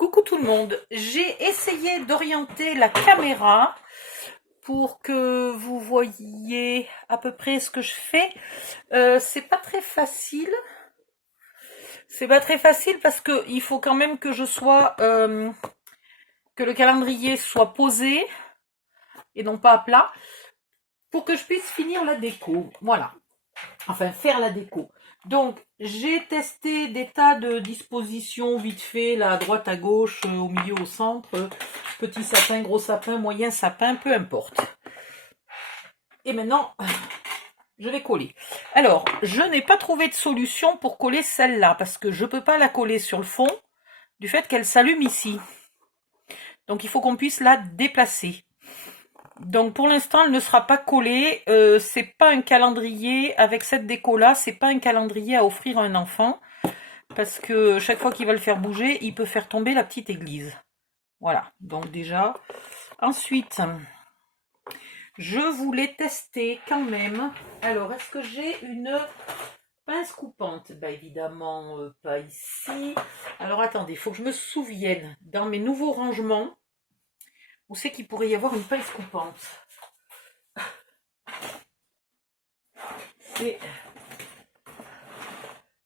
Coucou tout le monde, j'ai essayé d'orienter la caméra pour que vous voyiez à peu près ce que je fais. C'est pas très facile. C'est pas très facile parce que il faut quand même que que le calendrier soit posé et non pas à plat pour que je puisse finir la déco. Voilà. Enfin, faire la déco. Donc, j'ai testé des tas de dispositions vite fait, là, à droite, à gauche, au milieu, au centre, petit sapin, gros sapin, moyen sapin, peu importe. Et maintenant, je vais coller. Alors, je n'ai pas trouvé de solution pour coller celle-là, parce que je ne peux pas la coller sur le fond, du fait qu'elle s'allume ici. Donc, il faut qu'on puisse la déplacer. Donc pour l'instant elle ne sera pas collée, c'est pas un calendrier avec cette déco là, c'est pas un calendrier à offrir à un enfant, parce que chaque fois qu'il va le faire bouger, il peut faire tomber la petite église. Voilà, donc déjà. Ensuite, je voulais tester quand même. Alors, est-ce que j'ai une pince coupante? Bah évidemment pas ici. Alors attendez, il faut que je me souvienne, dans mes nouveaux rangements, où c'est qu'il pourrait y avoir une pince coupante? C'est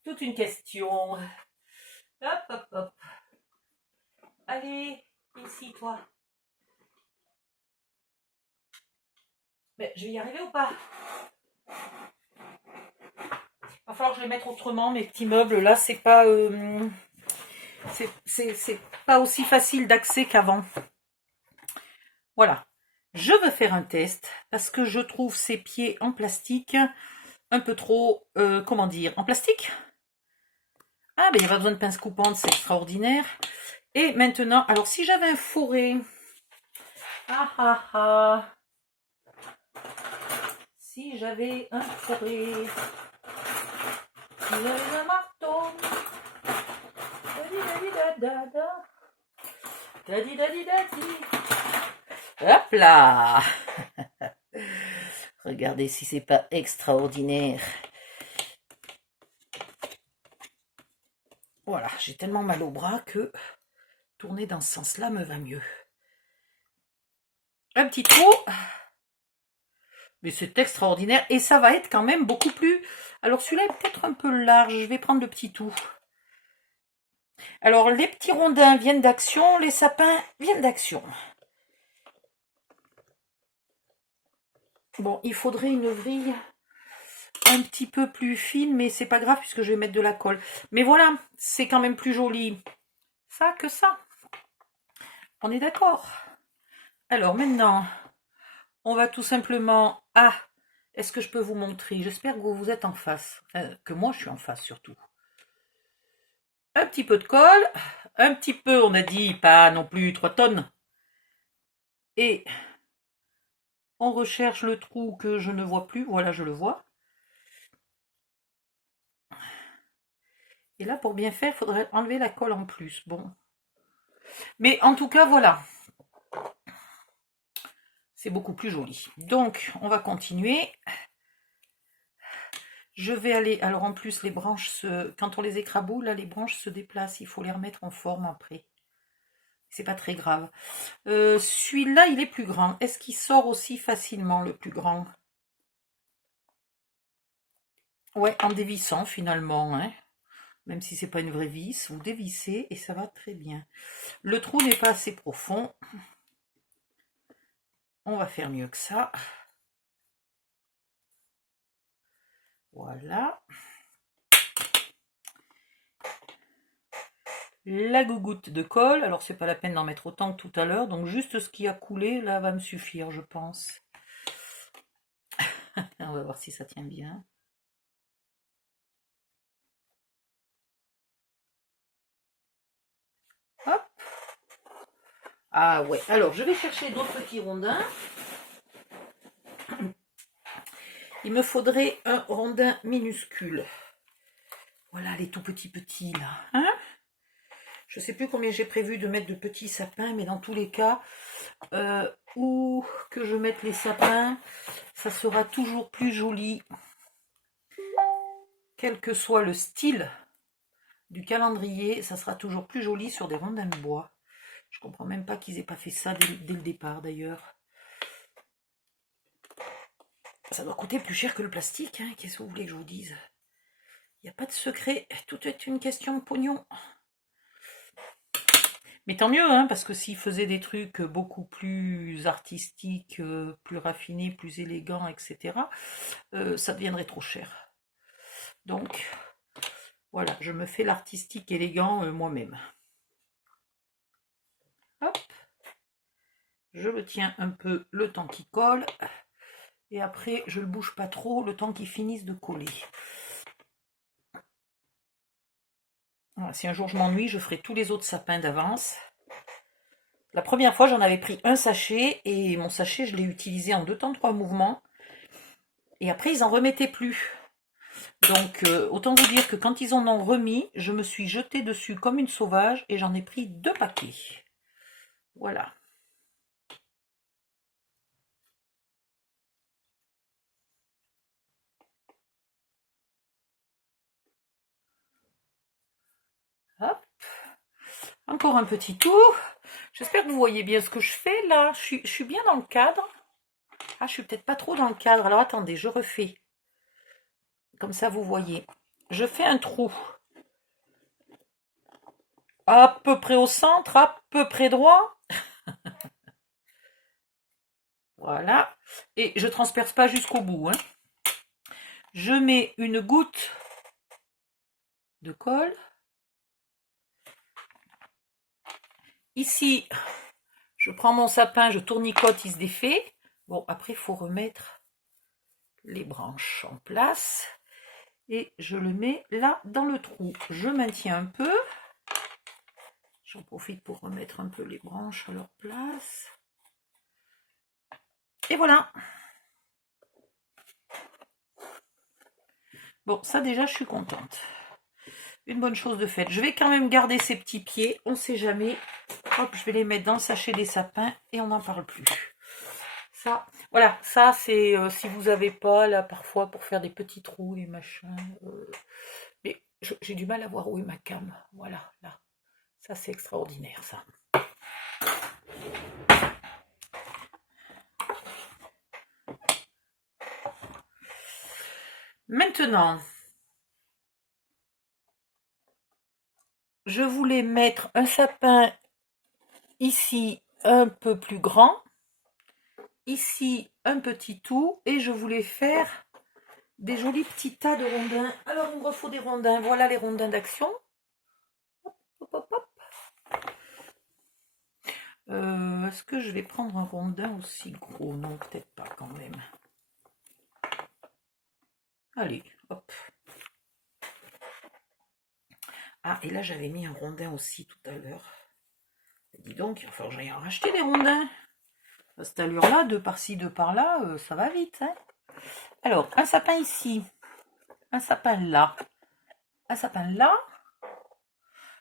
toute une question. Hop, hop, hop. Allez, ici, toi. Mais je vais y arriver ou pas? Il va falloir que je les mette autrement, mes petits meubles. Là, c'est pas aussi facile d'accès qu'avant. Voilà. Je veux faire un test parce que je trouve ces pieds en plastique un peu trop, comment dire, en plastique. Ah, ben il n'y a pas besoin de pince coupante, c'est extraordinaire. Et maintenant, alors si j'avais un fourré, si j'avais un fourré, si j'avais un marteau, hop là. Regardez si c'est pas extraordinaire. Voilà, j'ai tellement mal au bras que tourner dans ce sens-là me va mieux. Un petit trou. Mais c'est extraordinaire. Et ça va être quand même beaucoup plus... Alors celui-là est peut-être un peu large. Je vais prendre le petit tout. Alors les petits rondins viennent d'Action. Les sapins viennent d'Action. Bon, il faudrait une vrille un petit peu plus fine, mais c'est pas grave puisque je vais mettre de la colle. Mais voilà, c'est quand même plus joli ça que ça. On est d'accord? Alors maintenant, on va tout simplement... Ah, est-ce que je peux vous montrer? J'espère que vous êtes en face. Enfin, que moi je suis en face surtout. Un petit peu de colle. Un petit peu, on a dit, pas non plus 3 tonnes. Et on recherche le trou que je ne vois plus. Voilà, je le vois. Et là, pour bien faire, il faudrait enlever la colle en plus. Bon. Mais en tout cas, voilà. C'est beaucoup plus joli. Donc, on va continuer. Je vais aller... Alors, en plus, les branches, quand on les écraboule, là, les branches se déplacent. Il faut les remettre en forme après. C'est pas très grave. Celui-là, il est plus grand. Est-ce qu'il sort aussi facilement, le plus grand? Ouais, en dévissant, finalement, hein. Même si c'est pas une vraie vis, vous dévissez et ça va très bien. Le trou n'est pas assez profond. On va faire mieux que ça. Voilà. La gougoute de colle. Alors, c'est pas la peine d'en mettre autant que tout à l'heure. Donc, juste ce qui a coulé, là, va me suffire, je pense. On va voir si ça tient bien. Hop. Ah ouais. Alors, je vais chercher d'autres petits rondins. Il me faudrait un rondin minuscule. Voilà, les tout petits là. Hein? Je ne sais plus combien j'ai prévu de mettre de petits sapins, mais dans tous les cas, où que je mette les sapins, ça sera toujours plus joli, quel que soit le style du calendrier, ça sera toujours plus joli sur des rondins de bois. Je comprends même pas qu'ils aient pas fait ça dès le départ d'ailleurs. Ça doit coûter plus cher que le plastique, hein. Qu'est-ce que vous voulez que je vous dise? Il n'y a pas de secret, tout est une question de pognon. Mais tant mieux, hein, parce que s'ils faisaient des trucs beaucoup plus artistiques, plus raffinés, plus élégants, etc., ça deviendrait trop cher. Donc, voilà, je me fais l'artistique élégant moi-même. Hop. Je le tiens un peu le temps qu'il colle. Et après, je le bouge pas trop le temps qu'il finisse de coller. Voilà, si un jour je m'ennuie, je ferai tous les autres sapins d'avance. La première fois, j'en avais pris un sachet et mon sachet, je l'ai utilisé en 2 temps 3 mouvements. Et après, ils n'en remettaient plus. Donc, autant vous dire que quand ils en ont remis, je me suis jetée dessus comme une sauvage et j'en ai pris 2 paquets. Voilà. Hop. Encore un petit tour. J'espère que vous voyez bien ce que je fais là. Je suis bien dans le cadre. Ah, je suis peut-être pas trop dans le cadre. Alors attendez, je refais. Comme ça, vous voyez. Je fais un trou. À peu près au centre, à peu près droit. Voilà. Et je transperce pas jusqu'au bout, hein. Je mets une goutte de colle. Ici, je prends mon sapin, je tournicote, il se défait. Bon, après, il faut remettre les branches en place. Et je le mets là dans le trou. Je maintiens un peu. J'en profite pour remettre un peu les branches à leur place. Et voilà. Bon, ça déjà, je suis contente. Une bonne chose de faite. Je vais quand même garder ces petits pieds. On ne sait jamais. Hop, je vais les mettre dans le sachet des sapins et on n'en parle plus. Ça, voilà, ça c'est si vous n'avez pas là parfois pour faire des petits trous, des machins. Mais j'ai du mal à voir où est ma cam. Voilà, là. Ça c'est extraordinaire ça. Maintenant, je voulais mettre un sapin ici un peu plus grand, ici un petit tout, et je voulais faire des jolis petits tas de rondins. Alors il me faut des rondins, voilà les rondins d'action. Hop, hop, hop. Est-ce que je vais prendre un rondin aussi gros? Non, peut-être pas quand même. Allez, hop. Ah, et là, j'avais mis un rondin aussi tout à l'heure. Dis donc, il va falloir que j'aille en racheter des rondins. À cette allure-là, de par-ci, de par-là, ça va vite. Hein. Alors, un sapin ici. Un sapin là. Un sapin là.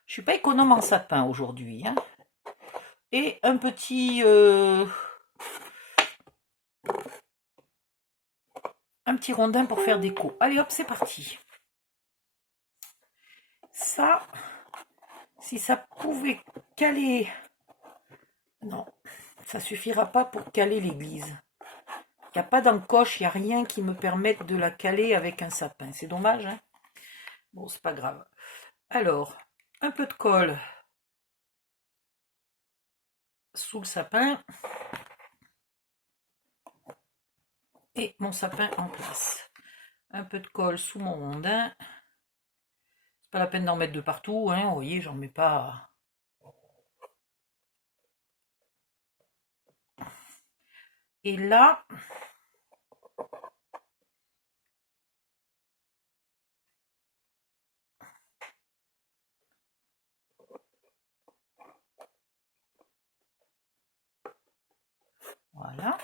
Je suis pas économe en sapin aujourd'hui. Hein. Et un petit... un petit rondin pour faire déco. Allez, hop, c'est parti. Ça, si ça pouvait caler... Non, ça suffira pas pour caler l'église. Il n'y a pas d'encoche, il n'y a rien qui me permette de la caler avec un sapin. C'est dommage, hein? Bon, c'est pas grave. Alors, un peu de colle sous le sapin. Et mon sapin en place. Un peu de colle sous mon rondin. C'est pas la peine d'en mettre de partout, hein. Vous voyez, j'en mets pas... Et là... Voilà.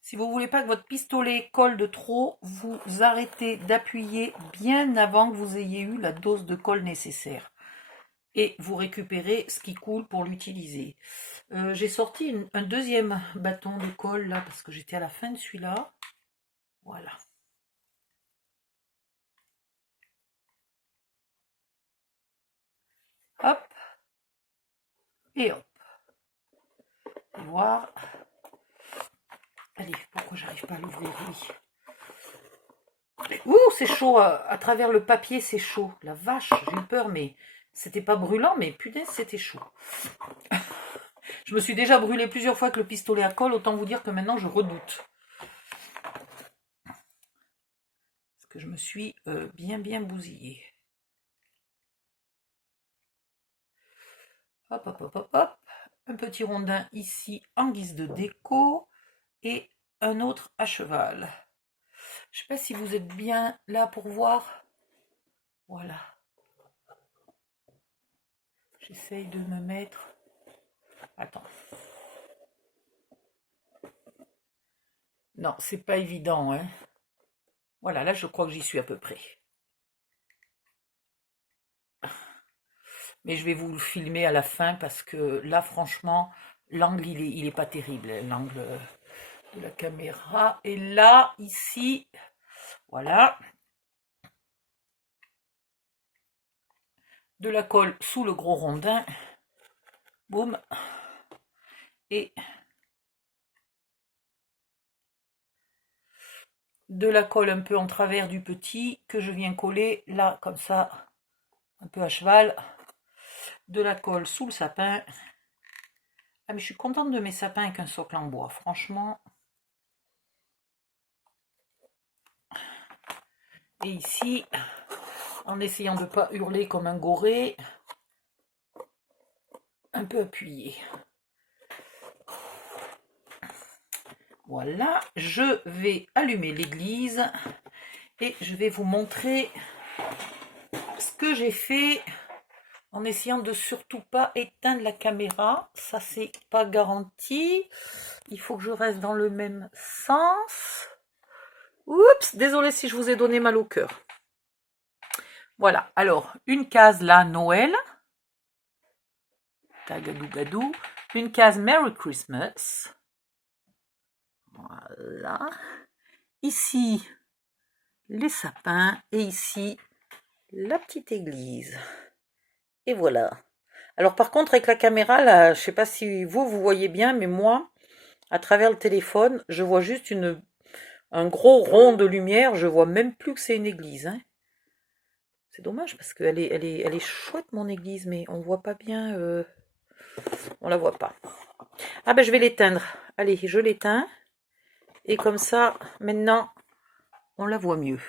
Si vous ne voulez pas que votre pistolet colle de trop, vous arrêtez d'appuyer bien avant que vous ayez eu la dose de colle nécessaire. Et vous récupérez ce qui coule pour l'utiliser. J'ai sorti un deuxième bâton de colle là parce que j'étais à la fin de celui-là. Voilà. Hop. Et hop. Voir. Allez, pourquoi j'arrive pas à l'ouvrir? Oui. Ouh, c'est chaud. À travers le papier, c'est chaud. La vache, j'ai eu peur, mais c'était pas brûlant, mais putain, c'était chaud. Je me suis déjà brûlé plusieurs fois avec le pistolet à colle, autant vous dire que maintenant je redoute. Parce que je me suis bien bousillée. Hop, hop, hop, hop, hop. Un petit rondin ici en guise de déco et un autre à cheval. Je sais pas si vous êtes bien là pour voir. Voilà. J'essaye de me mettre... Attends. Non, c'est pas évident, hein. Voilà, là je crois que j'y suis à peu près. Mais je vais vous le filmer à la fin parce que là, franchement, l'angle, il est pas terrible. L'angle de la caméra. Et là, ici, voilà. De la colle sous le gros rondin. Boum. Et de la colle un peu en travers du petit que je viens coller là, comme ça, un peu à cheval. De la colle sous le sapin. Ah, mais je suis contente de mes sapins avec un socle en bois, franchement. Et ici, en essayant de ne pas hurler comme un goré, un peu appuyé. Voilà, je vais allumer l'église et je vais vous montrer ce que j'ai fait en essayant de surtout pas éteindre la caméra. Ça, c'est pas garanti. Il faut que je reste dans le même sens. Oups, désolé si je vous ai donné mal au cœur. Voilà, alors, une case là, Noël. Tagadou gadou. Une case Merry Christmas. Voilà. Ici, les sapins. Et ici, la petite église. Et voilà. Alors par contre, avec la caméra, là, je sais pas si vous voyez bien, mais moi, à travers le téléphone, je vois juste un gros rond de lumière. Je vois même plus que c'est une église. Hein. C'est dommage parce qu'elle est chouette, mon église, mais on voit pas bien. On la voit pas. Ah ben, je vais l'éteindre. Allez, je l'éteins. Et comme ça, maintenant, on la voit mieux.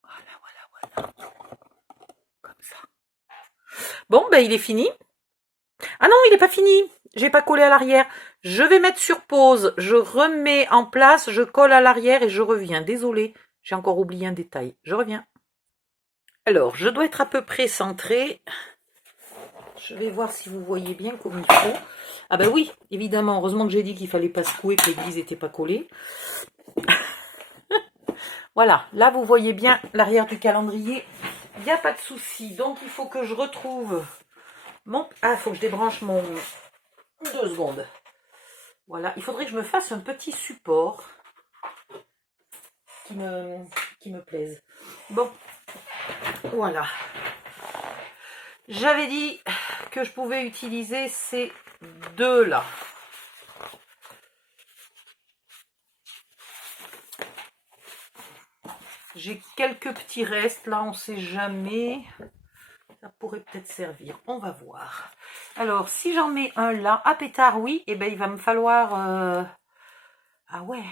Voilà. Comme ça. Bon, ben, il est fini. Ah non, il n'est pas fini. J'ai pas collé à l'arrière. Je vais mettre sur pause. Je remets en place. Je colle à l'arrière et je reviens. Désolée, j'ai encore oublié un détail. Je reviens. Alors, je dois être à peu près centrée. Je vais voir si vous voyez bien comme il faut. Ah ben oui, évidemment. Heureusement que j'ai dit qu'il fallait pas secouer, que l'église n'était pas collée. Voilà, là vous voyez bien l'arrière du calendrier. Il n'y a pas de souci. Donc il faut que je retrouve mon... Ah, il faut que je débranche mon... 2 secondes. Voilà, il faudrait que je me fasse un petit support qui me plaise. Bon, voilà. J'avais dit que je pouvais utiliser ces deux là. J'ai quelques petits restes là, on ne sait jamais. Ça pourrait peut-être servir, on va voir. Alors, si j'en mets un là, à pétard, oui, et ben il va me falloir... Ah ouais.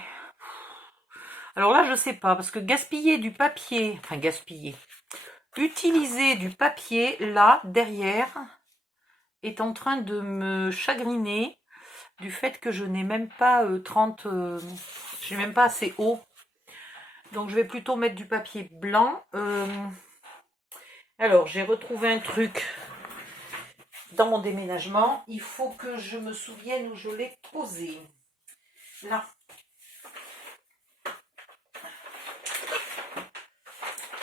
Alors là, je sais pas, parce que gaspiller du papier, enfin gaspiller, utiliser du papier là, derrière, est en train de me chagriner du fait que je n'ai même pas 30... je n'ai même pas assez haut. Donc je vais plutôt mettre du papier blanc. Alors, j'ai retrouvé un truc dans mon déménagement. Il faut que je me souvienne où je l'ai posé. Là.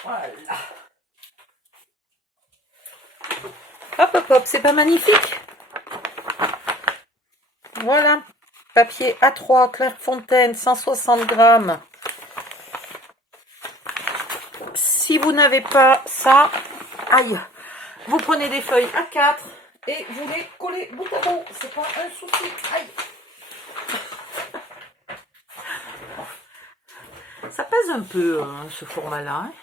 Voilà. Hop, hop, hop. C'est pas magnifique? Voilà. Papier A3, Clairefontaine, 160 grammes. si vous n'avez pas ça, aïe, vous prenez des feuilles A4 et vous les collez bout à bout. C'est pas un souci. Aïe. Ça pèse un peu ce format-là. Hein.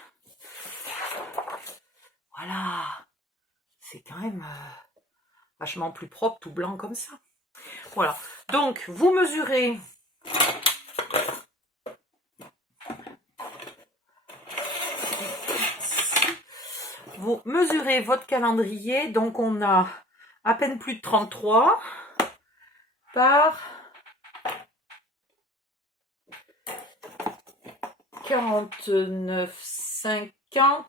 Voilà. C'est quand même vachement plus propre, tout blanc comme ça. Voilà. Donc, vous mesurez. Vous mesurez votre calendrier. Donc, on a à peine plus de 33 par 49,50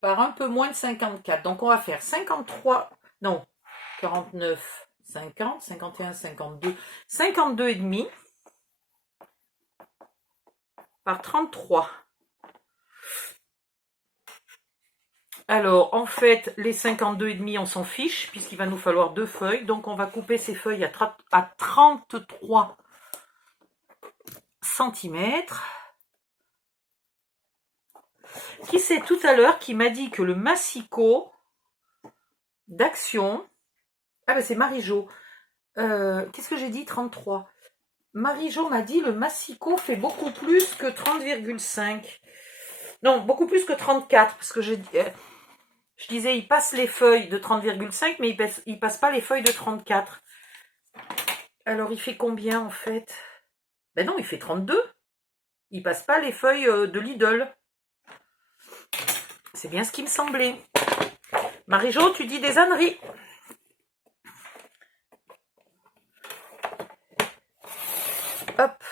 par un peu moins de 54. Donc, on va faire 53, non, 49, 50, 51, 52, 52 et demi par 33. Alors, en fait, les 52 et demi, on s'en fiche, puisqu'il va nous falloir 2 feuilles. Donc, on va couper ces feuilles à 33 cm. Qui c'est tout à l'heure qui m'a dit que le massicot d'Action... Ah ben c'est Marie-Jo. Qu'est-ce que j'ai dit? 33. Marie-Jo m'a dit le massicot fait beaucoup plus que 30,5. Non, beaucoup plus que 34, parce que je disais, il passe les feuilles de 30,5, mais il passe pas les feuilles de 34. Alors, il fait combien, en fait? Ben non, il fait 32. Il passe pas les feuilles de Lidl. C'est bien ce qui me semblait. Marie-Jo, tu dis des âneries. Hop.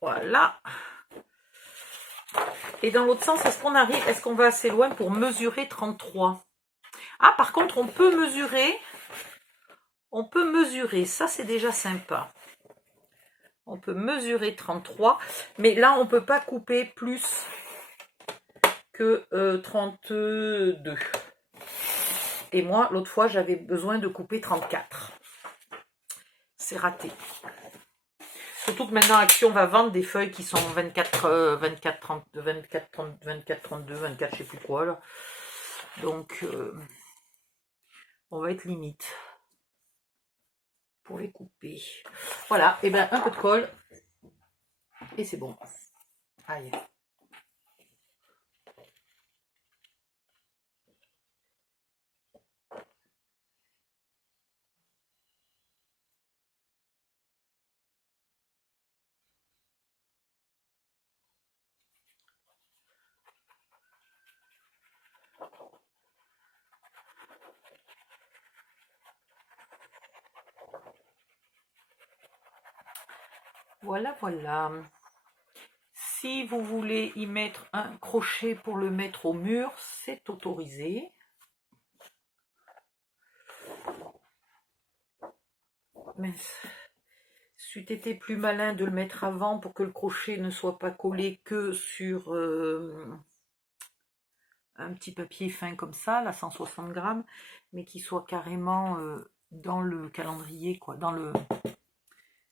Voilà. Et dans l'autre sens, est-ce qu'on arrive, est-ce qu'on va assez loin pour mesurer 33? Ah, par contre, on peut mesurer, ça c'est déjà sympa. On peut mesurer 33, mais là, on ne peut pas couper plus que 32. Et moi, l'autre fois, j'avais besoin de couper 34. C'est raté. Surtout que maintenant, Action va vendre des feuilles qui sont 24, 24, 30, 24, 30, 24, 32, 24, je sais plus quoi, là. Donc, on va être limite pour les couper. Voilà, et bien un peu de colle. Et c'est bon. Aïe. Voilà, voilà. Si vous voulez y mettre un crochet pour le mettre au mur, c'est autorisé. Mais c'eût été plus malin de le mettre avant pour que le crochet ne soit pas collé que sur un petit papier fin comme ça, là 160 grammes, mais qui soit carrément dans le calendrier, quoi, dans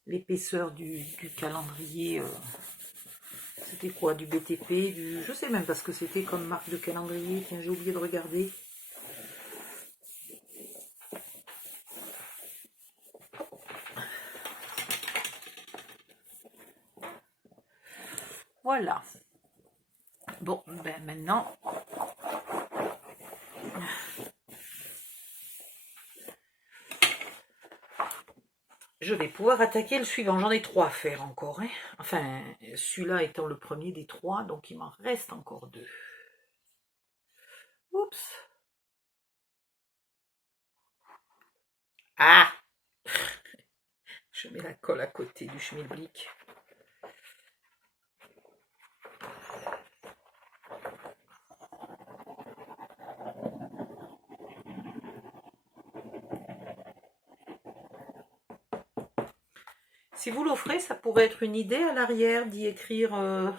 l'épaisseur du calendrier. C'était quoi, du BTP, je sais même pas ce que c'était comme marque de calendrier. Tiens, j'ai oublié de regarder. Voilà. Bon, ben maintenant, je vais pouvoir attaquer le suivant. J'en ai 3 à faire encore. Hein. Enfin, celui-là étant le premier des 3, donc il m'en reste encore 2. Oups. Ah! Je mets la colle à côté du schmilblick. Si vous l'offrez, ça pourrait être une idée à l'arrière d'y écrire un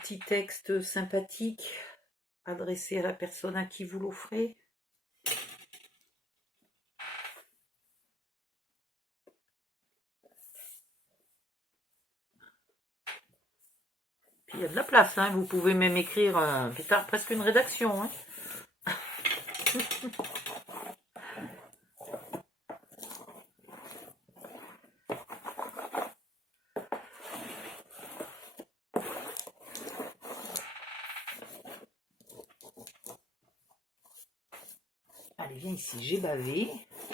petit texte sympathique adressé à la personne à qui vous l'offrez. Il y a de la place, hein. Vous pouvez même écrire plus tard presque une rédaction. Hein. Allez, viens ici, j'ai bavé,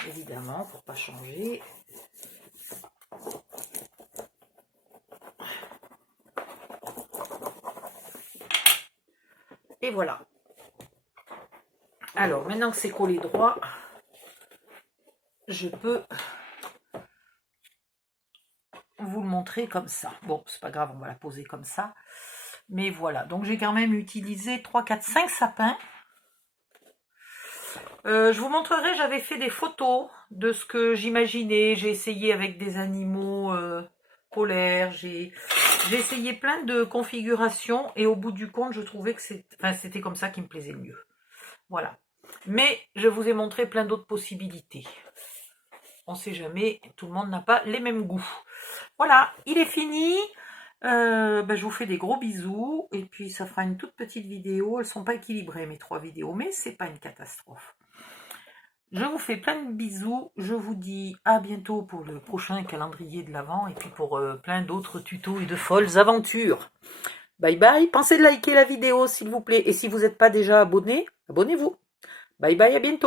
évidemment, pour pas changer. Et voilà. Alors, maintenant que c'est collé droit, je peux vous le montrer comme ça. Bon, c'est pas grave, on va la poser comme ça. Mais voilà, donc j'ai quand même utilisé 3, 4, 5 sapins. Je vous montrerai, j'avais fait des photos de ce que j'imaginais. J'ai essayé avec des animaux polaires. J'ai essayé plein de configurations. Et au bout du compte, je trouvais que c'était comme ça qui me plaisait le mieux. Voilà. Mais je vous ai montré plein d'autres possibilités. On ne sait jamais, tout le monde n'a pas les mêmes goûts. Voilà, il est fini. Je vous fais des gros bisous. Et puis, ça fera une toute petite vidéo. Elles ne sont pas équilibrées, mes 3 vidéos. Mais ce n'est pas une catastrophe. Je vous fais plein de bisous. Je vous dis à bientôt pour le prochain calendrier de l'Avent. Et puis pour plein d'autres tutos et de folles aventures. Bye bye. Pensez de liker la vidéo, s'il vous plaît. Et si vous n'êtes pas déjà abonné, abonnez-vous. Bye bye, à bientôt.